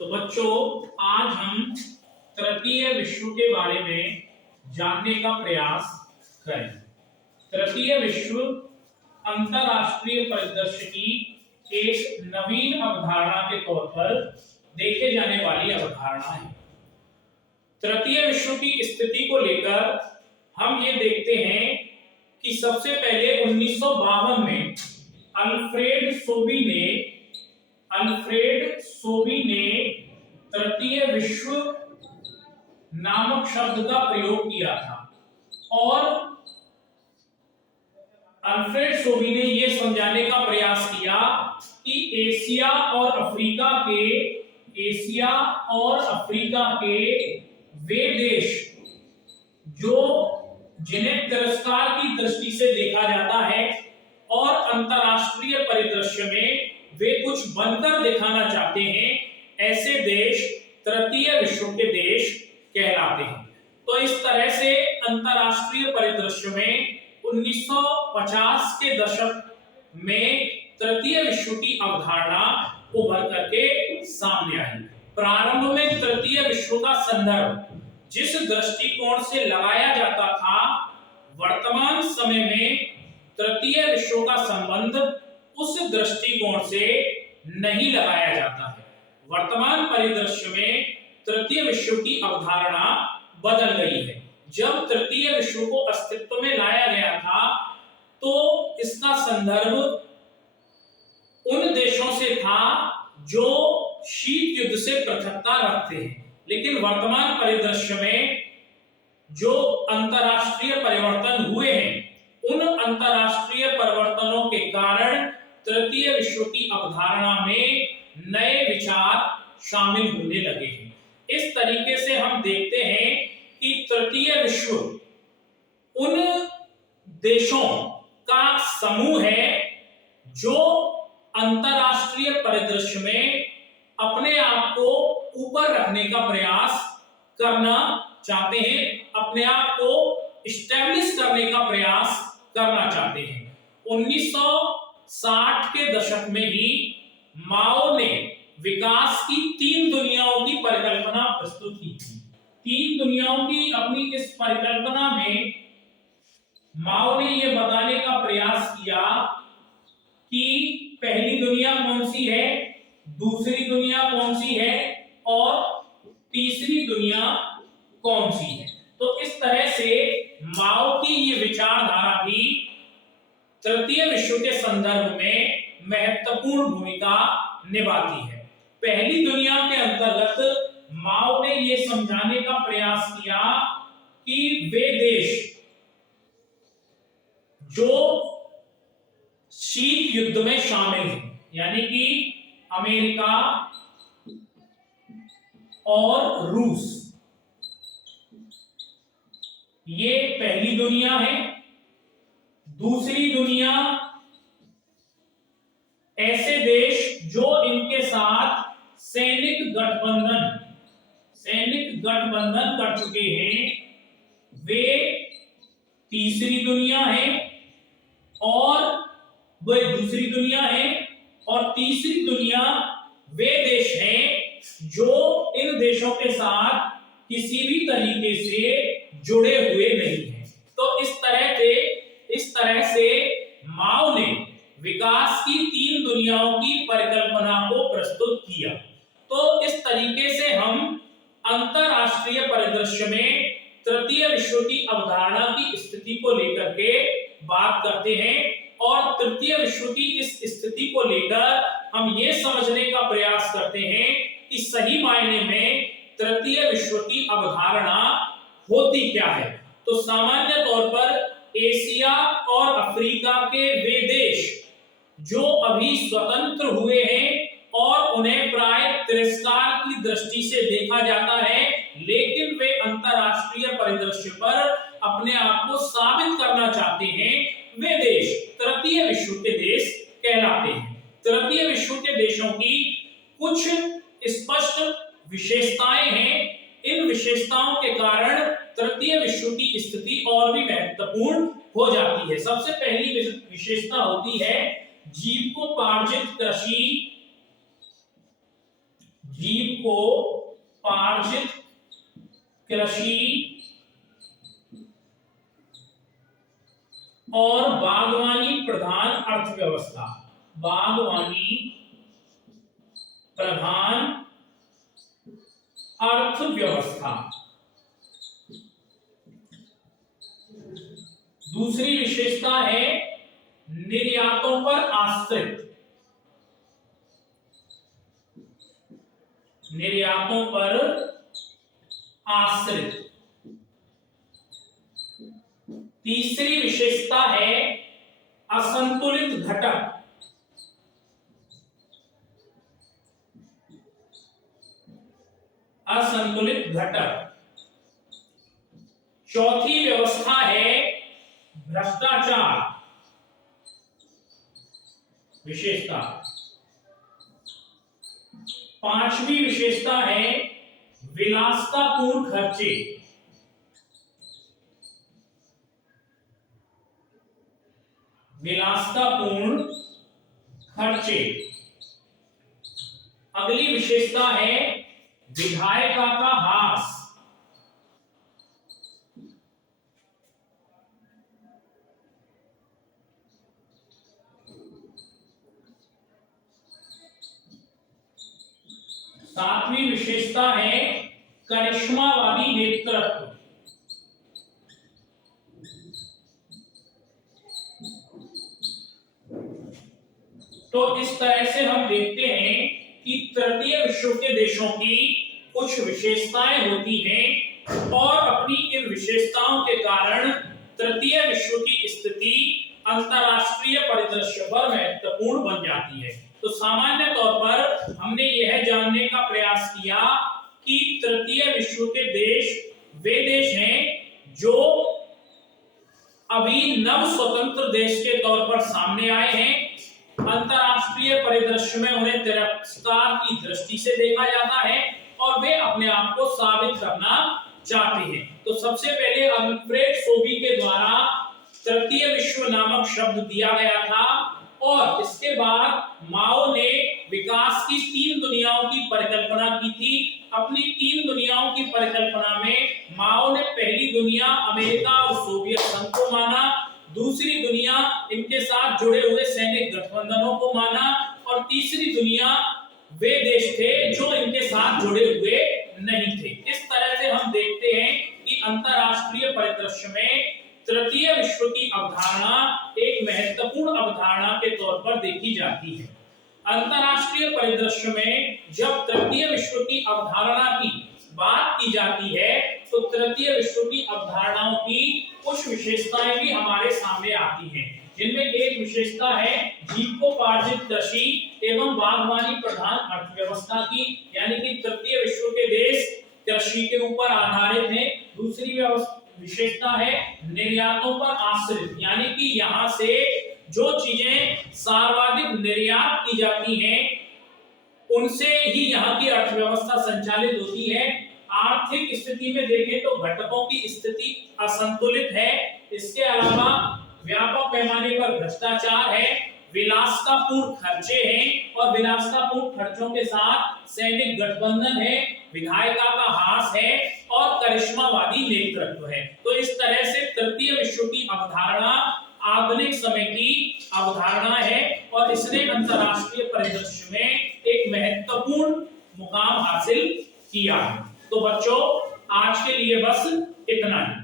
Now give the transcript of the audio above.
तो बच्चों, आज हम तृतीय विश्व के बारे में जानने का प्रयास करें। तृतीय विश्व अंतरराष्ट्रीय परिदृश्य की एक नवीन अवधारणा के तौर पर देखे जाने वाली अवधारणा है। तृतीय विश्व की स्थिति को लेकर हम ये देखते हैं कि सबसे पहले 1952 में अल्फ्रेड सोबी ने तृतीय विश्व नामक शब्द का प्रयोग किया था और अल्फ्रेड सोबी ने यह समझाने का प्रयास किया कि एशिया और अफ्रीका के वे देश जो जिन्हें तिरस्कार की दृष्टि से देखा जाता है और अंतरराष्ट्रीय परिदृश्य में वे कुछ बनकर दिखाना चाहते हैं, ऐसे देश तृतीय विश्व के देश कहलाते हैं। तो इस तरह से अंतरराष्ट्रीय परिदृश्य में 1950 के दशक में तृतीय विश्व की अवधारणा उभर करके सामने आई। प्रारंभ में तृतीय विश्व का संदर्भ जिस दृष्टिकोण से लगाया जाता था, वर्तमान समय में तृतीय विश्व का संबंध उस दृष्टिकोण से नहीं लगाया जाता है। वर्तमान परिदृश्य में तृतीय विश्व की अवधारणा बदल गई है। जब तृतीय विश्व को अस्तित्व में लाया गया था तो इसका संदर्भ उन देशों से था जो शीत युद्ध से पृथकता रखते हैं, लेकिन वर्तमान परिदृश्य में जो अंतरराष्ट्रीय परिवर्तन हुए हैं, उन अंतरराष्ट्रीय परिवर्तनों के कारण तृतीय विश्व की अवधारणा में नए विचार शामिल होने लगे हैं। इस तरीके से हम देखते हैं कि तृतीय विश्व उन देशों का समूह है जो अंतरराष्ट्रीय परिदृश्य में अपने आप को ऊपर रखने का प्रयास करना चाहते हैं, अपने आप को इस्टेब्लिश करने का प्रयास करना चाहते हैं। 1960 के दशक में ही माओ ने विकास की 3 दुनियाओं की परिकल्पना प्रस्तुत की थी। 3 दुनियाओं की अपनी इस परिकल्पना में माओ ने यह बताने का प्रयास किया कि पहली दुनिया कौन सी है, दूसरी दुनिया कौन सी है और तीसरी दुनिया कौन सी है। तो इस तरह से माओ की ये विचारधारा भी तृतीय विश्व के संदर्भ में महत्वपूर्ण भूमिका निभाती है। पहली दुनिया के अंतर्गत माओ ने यह समझाने का प्रयास किया कि वे देश जो शीत युद्ध में शामिल हैं, यानी कि अमेरिका और रूस, ये पहली दुनिया है। दूसरी दुनिया ऐसे देश जो इनके साथ सैनिक गठबंधन कर चुके हैं, वे तीसरी दुनिया है। और वह दूसरी दुनिया है और तीसरी दुनिया वे देश हैं जो इन देशों के साथ किसी भी तरीके से जुड़े हुए नहीं हैं। तो इस तरह से माओ ने विकास की 3 दुनियाओं की परिकल्पना को प्रस्तुत किया। तो इस तरीके से हम अंतरराष्ट्रीय परिदृश्य में तृतीय विश्व की अवधारणा की स्थिति को लेकर के बात करते हैं और तृतीय विश्व की इस स्थिति को लेकर हम ये समझने का प्रयास करते हैं कि सही मायने में तृतीय विश्व की अवधारणा होती क्या है। तो सामान्य तौर पर एशिया और अफ्रीका के वे देश जो अभी स्वतंत्र हुए हैं और उन्हें प्राय तिरस्कार की दृष्टि से देखा जाता है, लेकिन वे अंतरराष्ट्रीय परिदृश्य पर अपने आप को साबित करना चाहते हैं, वे देश तृतीय विश्व के देश कहलाते हैं। तृतीय विश्व के देशों की कुछ स्पष्ट विशेषताएं हैं। इन विशेषताओं के कारण तृतीय विश्व की स्थिति और भी महत्वपूर्ण हो जाती है। सबसे पहली विशेषता होती है जीवकोपार्जित कृषि जीविकोपार्जित कृषि और बागवानी प्रधान अर्थव्यवस्था, बागवानी प्रधान अर्थव्यवस्था। दूसरी विशेषता है निर्यातों पर आश्रित, निर्यातों पर आश्रित। तीसरी विशेषता है असंतुलित घटक, असंतुलित घटक। चौथी व्यवस्था है भ्रष्टाचार विशेषता। पांचवी विशेषता है विलासितापूर्ण खर्चे, विलासितापूर्ण खर्चे। अगली विशेषता है विधायिका का ह्रास, सातवीं विशेषता है करिश्मावादी नेतृत्व। तो इस तरह से हम देखते हैं कि तृतीय विश्व के देशों की कुछ विशेषताएं होती हैं और अपनी इन विशेषताओं के कारण तृतीय विश्व की स्थिति अंतरराष्ट्रीय परिदृश्य पर महत्वपूर्ण बन जाती है। तो सामान्य तौर पर हमने यह जानने का प्रयास किया कि तृतीय विश्व के देश वे देश हैं जो अभी नव स्वतंत्र देश के तौर पर सामने आए हैं। अंतरराष्ट्रीय परिदृश्य में उन्हें तिरस्कार की दृष्टि से देखा जाता है और वे अपने आप को साबित करना चाहते हैं। तो सबसे पहले अल्फ्रेड सोबी के द्वारा तृतीय विश्व नामक शब्द दिया गया था और इसके बाद माओ ने विकास की तीन दुनियाओं की परिकल्पना की थी। अपनी तीन दुनियाओं की परिकल्पना में माओ ने पहली दुनिया अमेरिका और सोवियत संघ को माना, दूसरी दुनिया इनके साथ जुड़े हुए सैनिक गठबंधनों को माना और तीसरी दुनिया वे देश थे जो इनके साथ जुड़े हुए नहीं थे। इस तरह से हम देखते हैं कि अंतरराष्ट्रीय परिदृश्य में तृतीय विश्व की अवधारणा एक महत्वपूर्ण अवधारणा के तौर पर देखी जाती है। अंतरराष्ट्रीय परिदृश्य में जब तृतीय विश्व की अवधारणा की बात की जाती है तो तृतीय विश्व की अवधारणाओं की कुछ विशेषताएं भी हमारे सामने आती हैं, जिनमें एक विशेषता है जीविकोपार्जित कृषि एवं बागवानी प्रधान अर्थव्यवस्था की, यानी कि तृतीय विश्व के देश कृषि के ऊपर आधारित हैं। दूसरी विशेषता है निर्यातों पर आश्रित, यानी कि यहाँ से जो चीजें सर्वाधिक निर्यात की जाती हैं उनसे ही यहाँ की अर्थव्यवस्था संचालित होती है। आर्थिक स्थिति में देखें तो घटकों की स्थिति असंतुलित है। इसके अलावा व्यापक पैमाने पर भ्रष्टाचार है, विलासितापूर्ण खर्चे हैं और विलासितापूर्ण खर्चों के साथ सैनिक गठबंधन है, विधायिका का ह्रास है और करिश्मावादी नेतृत्व है। तो इस तरह से तृतीय विश्व की अवधारणा आधुनिक समय की अवधारणा है और इसने अंतरराष्ट्रीय परिदृश्य में एक महत्वपूर्ण मुकाम हासिल किया है। तो बच्चों आज के लिए बस इतना ही।